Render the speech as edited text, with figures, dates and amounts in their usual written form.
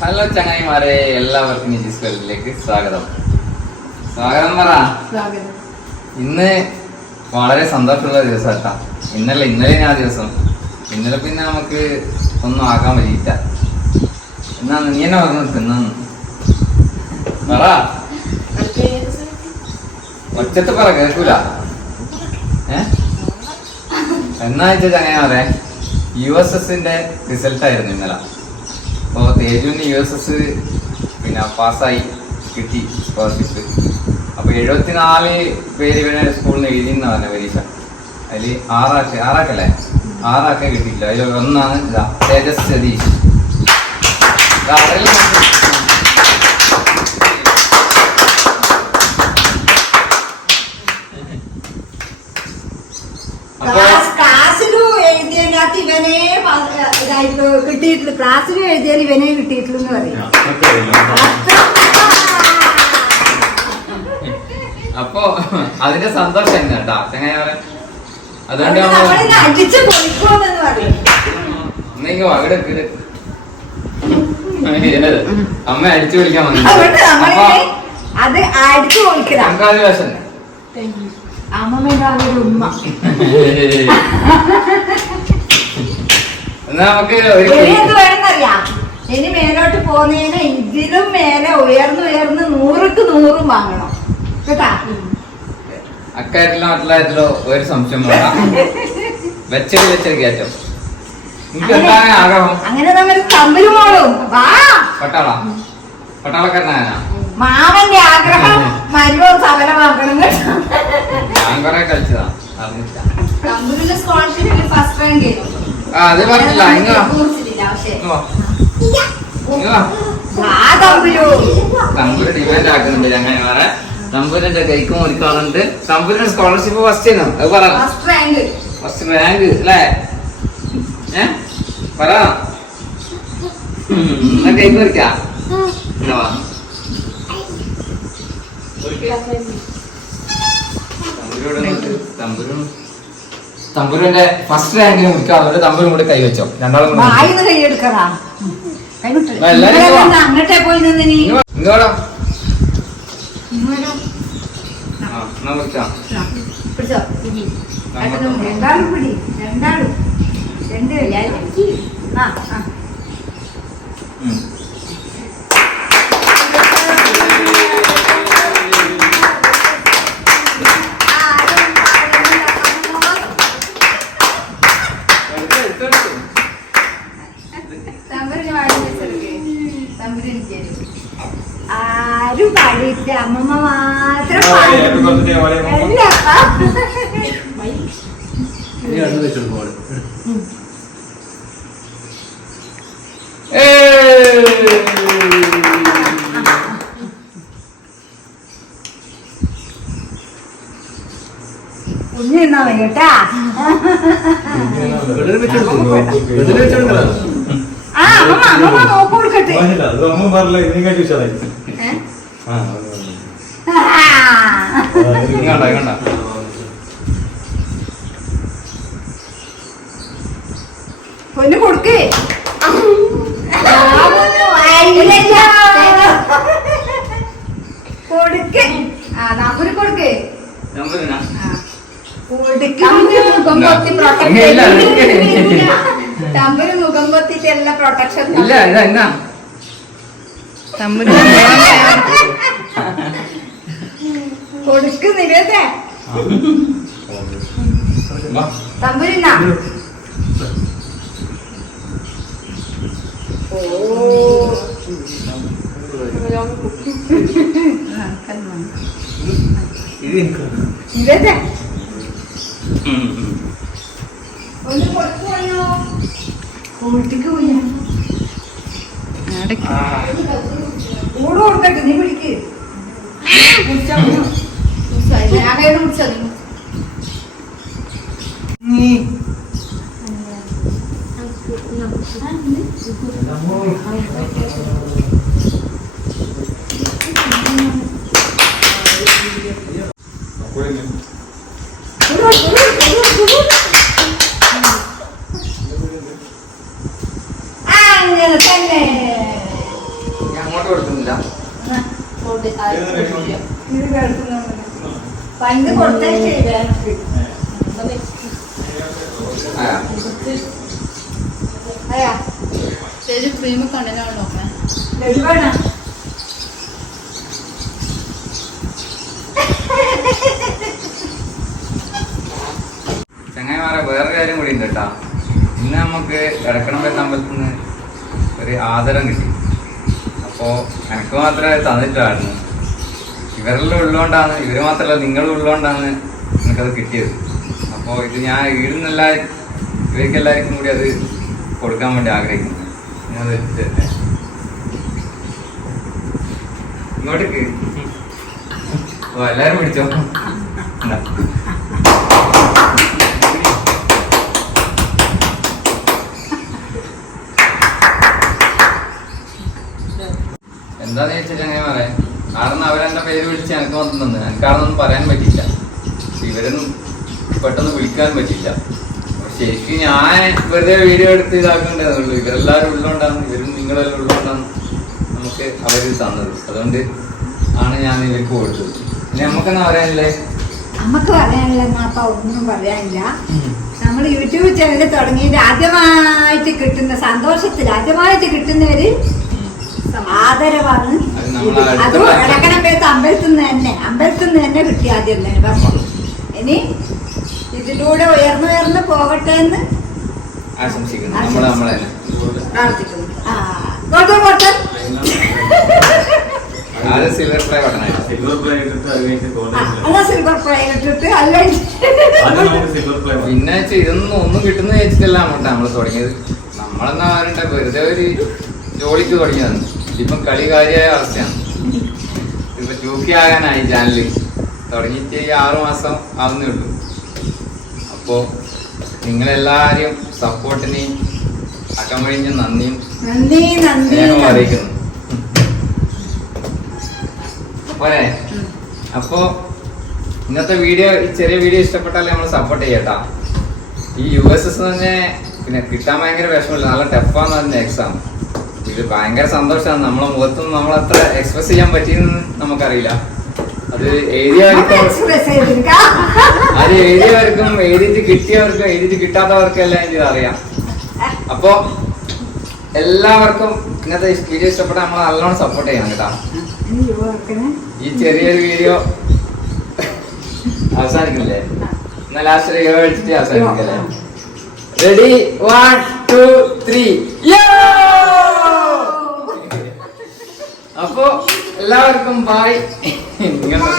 Hello ചങ്ങായിമാരെ, എല്ലാവർക്കും ജിസ്കലിലേക്ക് സ്വാഗതം. സ്വാഗതം പറ. ഇന്ന് വളരെ സന്തോഷമുള്ള ദിവസം കേട്ടാ. ഇന്നലെ ആ ദിവസം. ഇന്നലെ പിന്നെ നമുക്ക് ഒന്നും ആക്കാൻ പറ്റിയില്ല. എന്നാന്ന് നീ എന്നെ പറഞ്ഞു തിന്നു പറ. ഒച്ചത്ത് പറ, കേൾക്കൂല. എന്നാ വെച്ചാൽ ചങ്ങായിമാരെ, USSന്റെ റിസൾട്ട് ആയിരുന്നു ഇന്നലെ. അപ്പോൾ തേജുവിന് USS പിന്നെ പാസ്സായി, കിട്ടി സ്കോളർഷിപ്പ്. അപ്പോൾ 74 പേര് ഇവനെ സ്കൂളിൽ നിന്ന് എഴുതിയെന്ന് പറഞ്ഞ പരീക്ഷ. അതിൽ ആറാക്കല്ലേ 6 കിട്ടിയില്ല. അതിൽ ഒന്നാണ് ഇതാ തേജസ് സതീഷ്. ക്ലാസ്സിലും എഴുതിയാൽ ഇവനെ കിട്ടിയിട്ടുള്ളൂ പറയും. അപ്പൊ അതിന്റെ സന്തോഷം കേട്ടാ ചങ്ങായി. അതുകൊണ്ട് അടിച്ചു പൊളിക്കുമെന്ന് പറയും. അമ്മ അടിച്ചു വിളിക്കാൻ വന്നു. അത് അടിച്ചു പൊളിക്കണം. അമ്മമ്മയുടെ ഉമ്മ. എന്ത് വേണമെന്നറിയാം, ഇനി മേലോട്ട് പോകുന്നതിന് ഇതിലും മേലെ ഉയർന്ന് 100ക്ക് 100 വാങ്ങണം കേട്ടാ. അക്കാര്യത്തിലോ മറ്റുള്ളതിലോ ഒരു സംശയം വേണ്ട. വെച്ചത് കയറ്റം. ആഗ്രഹം അങ്ങനെ നമ്മൾ തമ്മിലുമോളും പട്ടാളക്കാരനാ. മാമന്റെ ആഗ്രഹം മരുവോ സഫലമാക്കണം കേട്ടോ. ഞാൻ കൊറേ കളിച്ചതാ. ഫസ്റ്റ് റാങ്ക് അത് പറഞ്ഞില്ല. തമ്പൂര് ഡിമാൻഡ് ആക്കുന്നുണ്ട് ചങ്ങായിമാരെ. തമ്പൂരിന്റെ കൈക്കും ഒരുക്കാറുണ്ട്. തമ്പൂരിന്റെ സ്കോളർഷിപ്പ് ഫസ്റ്റ് ചെയ്യുന്നു. അത് പറ. ഫസ്റ്റ് റാങ്ക് അല്ലേ? പറ. കൈക്ക് ഒരുക്കാം. തമ്പുരുവിന്റെ ഫസ്റ്റ് റാങ്കിന് മുറിക്കാറുണ്ട്. തമ്പുരും കൂടെ കൈവച്ചോ. രണ്ടാളും കൂടെ അങ്ങോട്ടേ പോയി നിന്ന് ഇങ്ങോട്ടോ. രണ്ടാളും പിടി. രണ്ടാളും ആരും പാടിയിട്ട് അമ്മമ്മ മാത്രം കുഞ്ഞിന്നാ കേട്ടാ. അമ്മമ്മ നോക്കി കൊടുക്കട്ടെ. പൊന്നു കൊടുക്കേ. കൊടുക്കേ. നമ്പര് കൊടുക്കേ. തമ്പര് മുഖം പൊത്തിട്ടല്ല പ്രൊട്ടക്ഷൻ. കൊടുക്കുന്നില്ലേ തമ്പുരിന്നാ. ഇതേ ഒന്ന് കൊടുക്കുവാനോ കൂട്ടിക്ക് പോയാ കൂട് കൊടുക്കട്ടെ. നീ പിടിക്ക്. അങ്ങനെ തന്നെ കുഴപ്പമൊന്നുമില്ല. ഇത് കേൾക്കുന്നു പണ്ട് കൊടുത്തേക്ക് അയ്യാ ക്രീം കണ്ടനാണ് നോക്കണേ. ലഡുവാണോ? ചങ്ങായിമാരെ വേറെ കാര്യം കൂടി ഉണ്ട് കേട്ടാ. ഇന്ന് നമുക്ക് എടക്കണമ്പലത്ത് അമ്പലത്തിൽ നിന്ന് ഒരു ആദരം കിട്ടി. അപ്പോൾ എനിക്ക് മാത്രമേ തന്നിട്ടായിരുന്നു. ഇവരെല്ലാം ഉള്ളതുകൊണ്ടാണ്, ഇവർ മാത്രമല്ല നിങ്ങളും ഉള്ളതുകൊണ്ടാണ് എനിക്കത് കിട്ടിയത്. അപ്പോൾ ഇത് ഞാൻ ഈടുന്നെല്ലാവരും ഇവർക്ക് എല്ലാവർക്കും കൂടി അത് കൊടുക്കാൻ വേണ്ടി ആഗ്രഹിക്കുന്നു. ഞാൻ വെച്ചിട്ട് ഇങ്ങോട്ടേക്ക് ഓ എല്ലാവരും പിടിച്ചോ. എന്താ എന്താന്ന് ചോദിച്ചാൽ അങ്ങനെ പറയാം. കാരണം അവരെന്റെ പേര് വിളിച്ച് എനിക്ക് വന്നിട്ടുണ്ട്. എനിക്കാണെന്നൊന്നും പറയാൻ പറ്റിയില്ല. ഇവരൊന്നും പെട്ടെന്ന് വിളിക്കാൻ പറ്റില്ല. ശരിക്കും ഞാൻ വെറുതെ വീഡിയോ എടുത്ത് ഇതാക്കേണ്ടതുള്ളൂ. ഇവരെല്ലാവരും ഉള്ളതുകൊണ്ടാണ്, ഇവരും നിങ്ങളെല്ലാം ഉള്ളതുകൊണ്ടാണ് നമുക്ക് അവർ തന്നത്. അതുകൊണ്ട് ആണ് ഞാൻ ഇവർക്ക് കൊടുത്തത്. പിന്നെ നമുക്കെന്നാ പറയാനില്ലേ? നമുക്ക് പറയാനില്ലെന്നാ അപ്പൊ ഒന്നും പറയാനില്ല. നമ്മൾ യൂട്യൂബ് ചാനൽ തുടങ്ങിയിട്ട് ആദ്യമായിട്ട് കിട്ടുന്ന സന്തോഷത്തിൽ ആദ്യമായിട്ട് കിട്ടുന്നവര് ആദരവാണ്. അത് എടക്കണമ്പലത്ത് അമ്പലത്തിൽ നിന്ന് തന്നെ കിട്ടി ആദ്യം തന്നെ പറഞ്ഞു. ഇനി ഇതിലൂടെ ഉയർന്നു പോകട്ടെ എന്ന് ആശംസിക്കുന്നു. പ്രാർത്ഥിക്കുന്നു. സിൽവർ പ്ലേ ബട്ടണായിരുന്നു. സിൽവർ പ്ലേ ഇട്ടിട്ട് അല്ലെങ്കിൽ പിന്നെ ഇതൊന്നും ഒന്നും കിട്ടുന്ന വെച്ചിട്ടല്ല അങ്ങോട്ട് നമ്മൾ തുടങ്ങിയത്. നമ്മളെന്നാ പറയണ്ട, വെറുതെ ഒരു ജോലിക്ക് തുടങ്ങിയതാണ്. ഇപ്പം കളി കാര്യമായ അവസ്ഥയാണ്. ഇപ്പൊ 2K ആകാനായി ചാനല് തുടങ്ങിയിട്ട് 6 മാസം ആവുന്നേ ഉള്ളൂ. അപ്പോ നിങ്ങളെല്ലാരും സപ്പോർട്ടിന് അകമഴിഞ്ഞ നന്ദിയും സ്നേഹവും അറിയിക്കുന്നു. പോരെ? അപ്പോ ഇന്നത്തെ വീഡിയോ, ഈ ചെറിയ വീഡിയോ ഇഷ്ടപ്പെട്ടാലേ നമ്മൾ സപ്പോർട്ട് ചെയ്യട്ടാ. ഈ USS തന്നെ പിന്നെ കിട്ടാൻ ഭയങ്കര വിഷമമില്ല. നല്ല ടഫാന്ന് പറഞ്ഞ എക്സാം. ഇത് ഭയങ്കര സന്തോഷമാണ്. നമ്മളെ മുഖത്തൊന്നും നമ്മളത്ര എക്സ്പ്രസ് ചെയ്യാൻ പറ്റിയെന്ന് നമുക്കറിയില്ല. അത് എഴുതിയവർക്കും എഴുതിയിട്ട് കിട്ടിയവർക്കും എഴുതിയിട്ട് കിട്ടാത്തവർക്കും എല്ലാം എനിക്ക് അറിയാം. അപ്പോ എല്ലാവർക്കും ഇന്നത്തെ വീഡിയോ ഇഷ്ടപ്പെട്ട നമ്മൾ നല്ലോണം സപ്പോർട്ട് ചെയ്യണം കേട്ടാ. ഈ ചെറിയൊരു വീഡിയോ അവസാനിക്കുന്നില്ലേ? എന്നാൽ ലാസ്റ്റ് ഒരു കഴിച്ചിട്ട് അവസാനിക്കല്ലേ? റെഡി 1 2 3. അപ്പോ എല്ലാവർക്കും ബൈ. നിങ്ങളുടെ